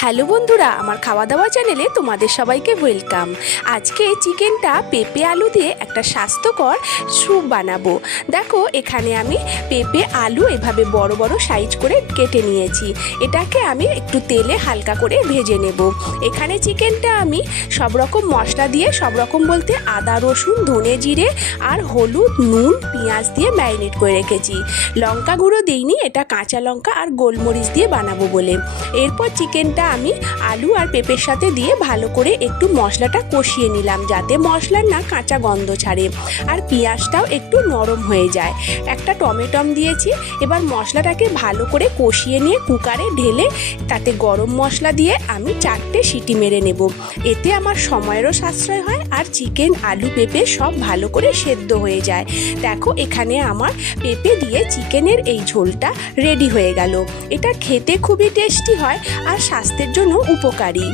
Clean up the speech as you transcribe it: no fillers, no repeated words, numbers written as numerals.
Hello বন্ধুরা, আমার খাওয়া দাওয়া চ্যানেলে তোমাদের সবাইকে ওয়েলকাম। আজকে চিকেনটা পেঁপে আলু দিয়ে একটা স্বাস্থ্যকর স্যুপ বানাবো। দেখো, এখানে আমি পেঁপে আলু এভাবে বড় বড় সাইজ করে কেটে নিয়েছি। এটাকে আমি একটু তেলে হালকা করে ভেজে নেব। এখানে চিকেনটা আমি সব রকম মশলা দিয়ে, সব রকম বলতে আদা রসুন ধনে জিরে আর হলুদ নুন পেঁয়াজ দিয়ে ম্যারিনেট করে রেখেছি। লঙ্কা গুঁড়ো দিইনি, এটা কাঁচা লঙ্কা আর গোলমরিচ দিয়ে বানাবো বলে। এরপর চিকেনটা আমি আলু আর পেঁপের সাথে দিয়ে ভালো করে একটু মশলাটা কষিয়ে নিলাম, যাতে মশলার না কাঁচা গন্ধ ছাড়ে আর পেঁয়াজটাও একটু নরম হয়ে যায়। একটা টমেটম দিয়েছি। এবার মশলাটাকে ভালো করে কষিয়ে নিয়ে কুকারে ঢেলে তাতে গরম মশলা দিয়ে আমি 4টে সিটি মেরে নেব। এতে আমার সময়েরও সাশ্রয় হয় আর চিকেন আলু পেঁপে সব ভালো করে সেদ্ধ হয়ে যায়। দেখো, এখানে আমার পেঁপে দিয়ে চিকেনের এই ঝোলটা রেডি হয়ে গেল। এটা খেতে খুবই টেস্টি হয় আর স্বাস্থ্যের জন্য উপকারী।